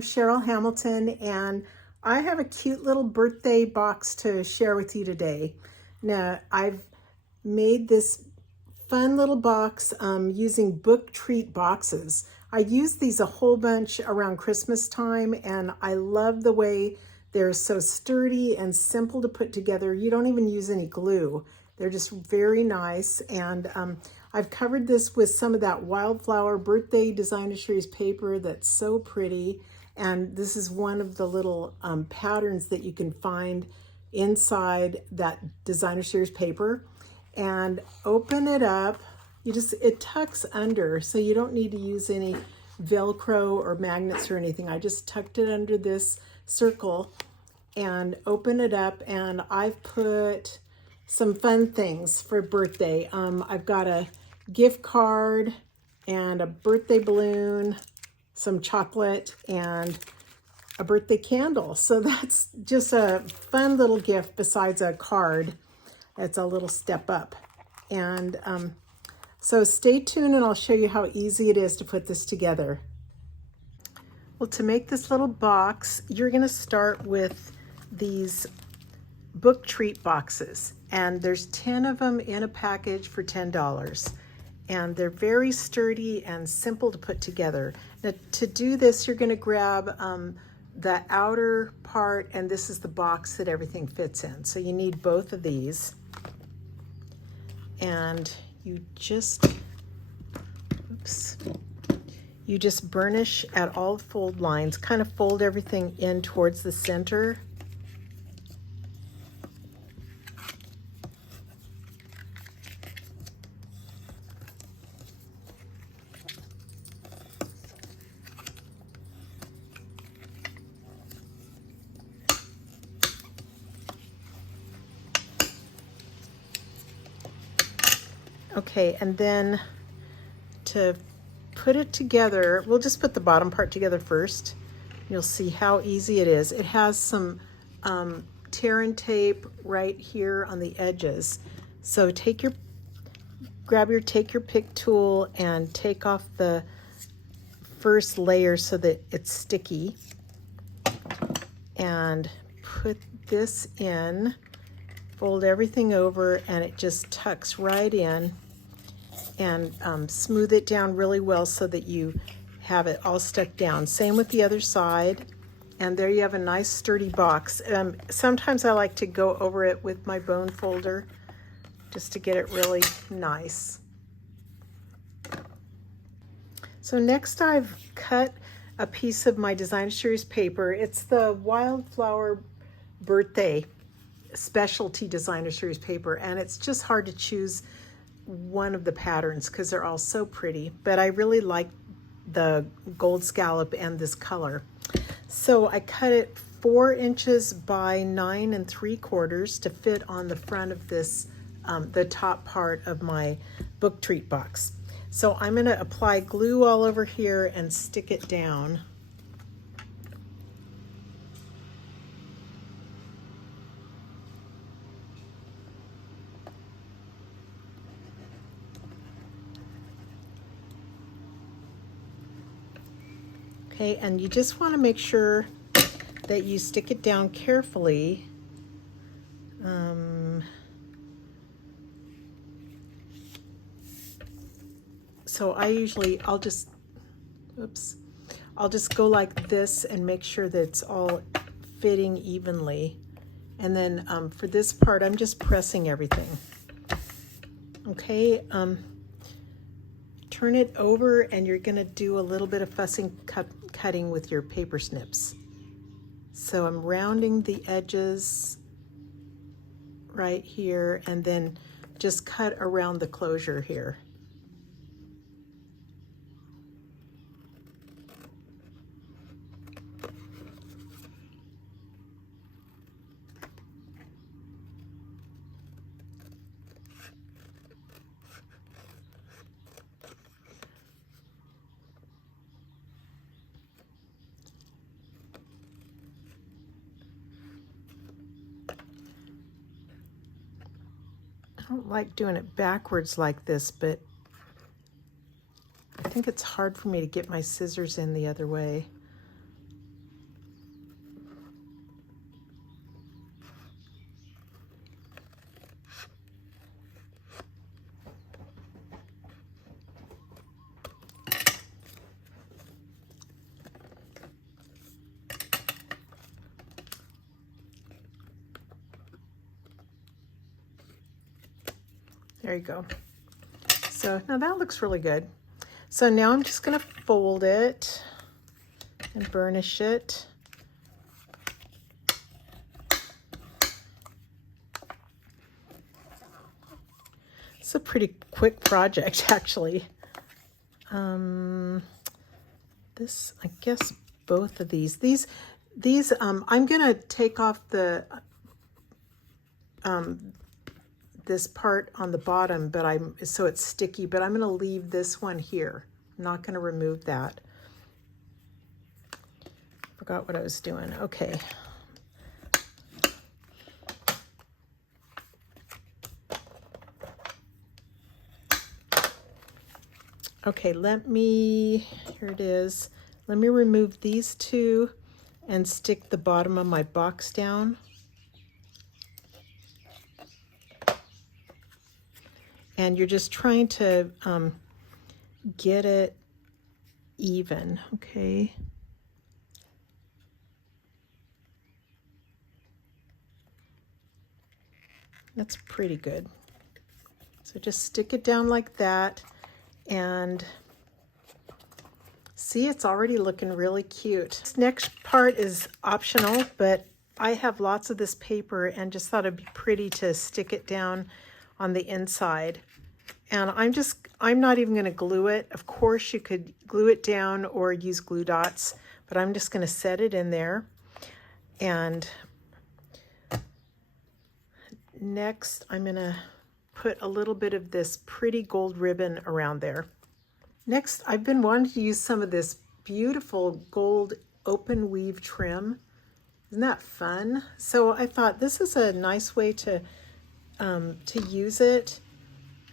I'm Cheryl Hamilton, and I have a cute little birthday box to share with you today. Now, I've made this fun little box using book treat boxes. I use these a whole bunch around Christmas time, and I love the way they're so sturdy and simple to put together. You don't even use any glue. They're just very nice, and I've covered this with some of that Wildflower birthday designer series paper that's so pretty, and this is one of the little patterns that you can find inside that designer series paper. And open it up. It tucks under, so you don't need to use any Velcro or magnets or anything. I just tucked it under this circle and open it up, and I've put some fun things for birthday. I've got a gift card and a birthday balloon, some chocolate, and a birthday candle. So that's just a fun little gift besides a card. It's a little step up. And so stay tuned and I'll show you how easy it is to put this together. Well, to make this little box, you're going to start with these book treat boxes, and there's 10 of them in a package for $10, and they're very sturdy and simple to put together. Now, to do this, you're going to grab the outer part, and this is the box that everything fits in. So you need both of these, and you just burnish at all the fold lines, kind of fold everything in towards the center. Okay, and then to put it together, we'll just put the bottom part together first. You'll see how easy it is. It has some tear and tape right here on the edges. So take your pick tool and take off the first layer so that it's sticky, and put this in. Fold everything over, and it just tucks right in, and smooth it down really well so that you have it all stuck down. Same with the other side, and there you have a nice sturdy box. Sometimes I like to go over it with my bone folder just to get it really nice. So next I've cut a piece of my designer series paper. It's the Wildflower birthday specialty designer series paper, and it's just hard to choose one of the patterns because they're all so pretty, but I really like the gold scallop and this color. So I cut it 4 inches by 9 3/4 to fit on the front of this, the top part of my book treat box. So I'm going to apply glue all over here and stick it down. Okay, and you just want to make sure that you stick it down carefully. So I'll just go like this and make sure that it's all fitting evenly. And then for this part, I'm just pressing everything. Okay. Turn it over, and you're going to do a little bit of fussing cutting with your paper snips. So I'm rounding the edges right here, and then just cut around the closure here. I don't like doing it backwards like this, but I think it's hard for me to get my scissors in the other way. There you go. So now that looks really good. So now I'm just going to fold it and burnish it. It's a pretty quick project, actually. This, I guess, both of these. I'm gonna take off the this part on the bottom, but so it's sticky. But I'm gonna leave this one here. I'm not gonna remove that. Forgot what I was doing. Okay. Okay, here it is. Let me remove these two and stick the bottom of my box down. And you're just trying to get it even, okay? That's pretty good. So just stick it down like that. And see, it's already looking really cute. This next part is optional, but I have lots of this paper and just thought it'd be pretty to stick it down on the inside. And I'm not even gonna glue it. Of course you could glue it down or use glue dots, but I'm just gonna set it in there. And next I'm gonna put a little bit of this pretty gold ribbon around there. Next, I've been wanting to use some of this beautiful gold open weave trim. Isn't that fun? So I thought this is a nice way to use it.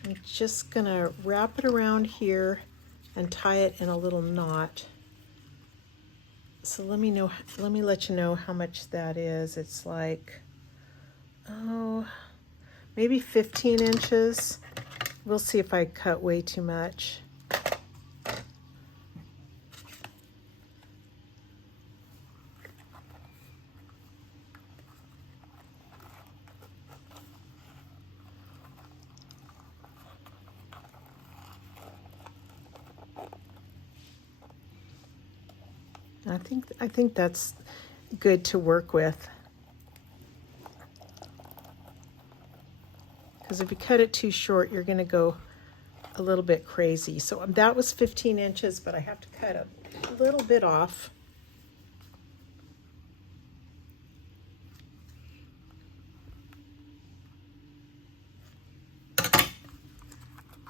I'm just gonna wrap it around here and tie it in a little knot. So let me let you know how much that is. It's like, maybe 15 inches. We'll see if I cut way too much. I think that's good to work with. Because if you cut it too short, you're going to go a little bit crazy. So that was 15 inches, but I have to cut a little bit off.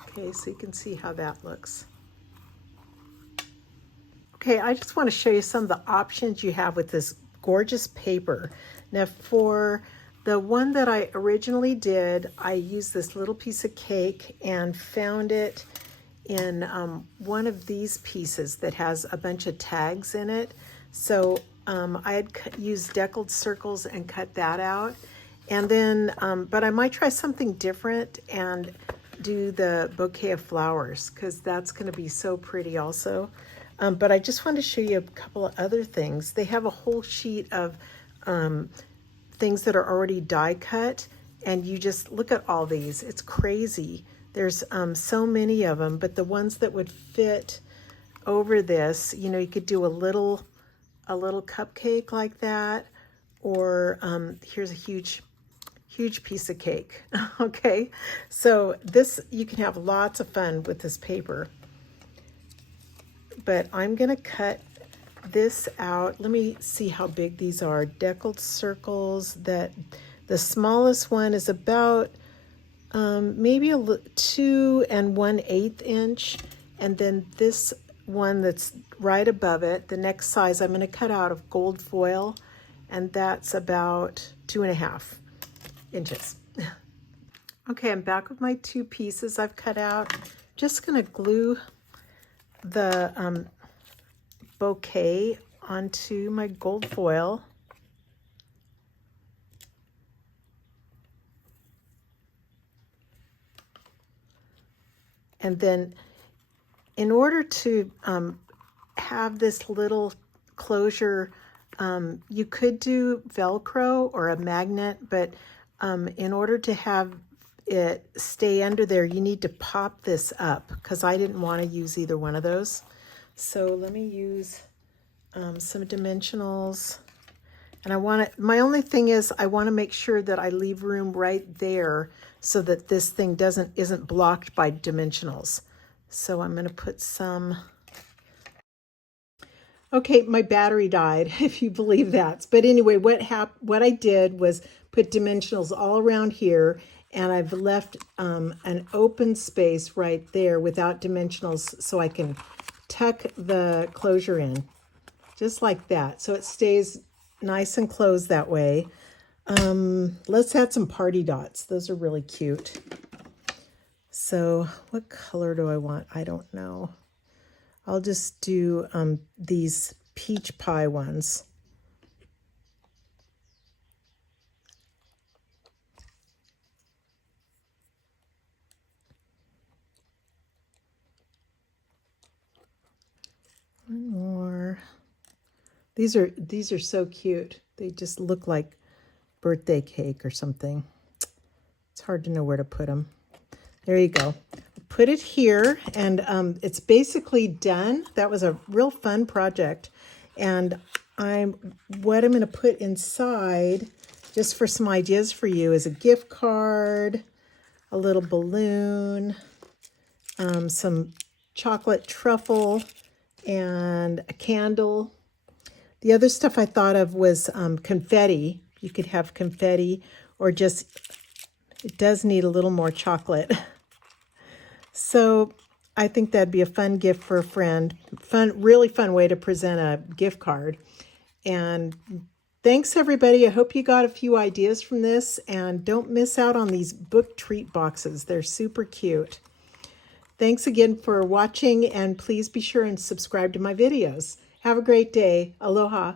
Okay, so you can see how that looks. Okay, I just want to show you some of the options you have with this gorgeous paper. Now for the one that I originally did, I used this little piece of cake and found it in one of these pieces that has a bunch of tags in it. So I had used deckled circles and cut that out. And then, but I might try something different and do the bouquet of flowers, because that's going to be so pretty also. But I just wanted to show you a couple of other things. They have a whole sheet of things that are already die cut, and you just look at all these. It's crazy. There's so many of them, but the ones that would fit over this, you know, you could do a little cupcake like that, or here's a huge piece of cake. Okay, so this, you can have lots of fun with this paper. But I'm gonna cut this out. Let me see how big these are. Deckled circles, that the smallest one is about maybe 2 1/8 inch, and then this one that's right above it, the next size, I'm going to cut out of gold foil, and that's about 2.5 inches. Okay, I'm back with my 2 pieces I've cut out. Just going to glue the bouquet onto my gold foil. And then in order to have this little closure, you could do Velcro or a magnet, but in order to have it stay under there, you need to pop this up, because I didn't want to use either one of those. So let me use some dimensionals. And I want to, my only thing is I want to make sure that I leave room right there so that this thing isn't blocked by dimensionals. So I'm going to put some. Okay, my battery died, if you believe that. But anyway, what I did was put dimensionals all around here, and I've left an open space right there without dimensionals so I can tuck the closure in, just like that. So it stays nice and closed that way. Let's add some party dots. Those are really cute. So what color do I want? I don't know. I'll just do these peach pie ones. One more. These are so cute. They just look like birthday cake or something. It's hard to know where to put them. There you go. Put it here, and it's basically done. That was a real fun project. And what I'm going to put inside, just for some ideas for you, is a gift card, a little balloon, some chocolate truffle, and a candle. The other stuff I thought of was confetti. You could have confetti, or just, it does need a little more chocolate. So I think that'd be a fun gift for a friend. Really fun way to present a gift card. And thanks, everybody. I hope you got a few ideas from this. And don't miss out on these book treat boxes. They're super cute. Thanks again for watching, and please be sure and subscribe to my videos. Have a great day. Aloha.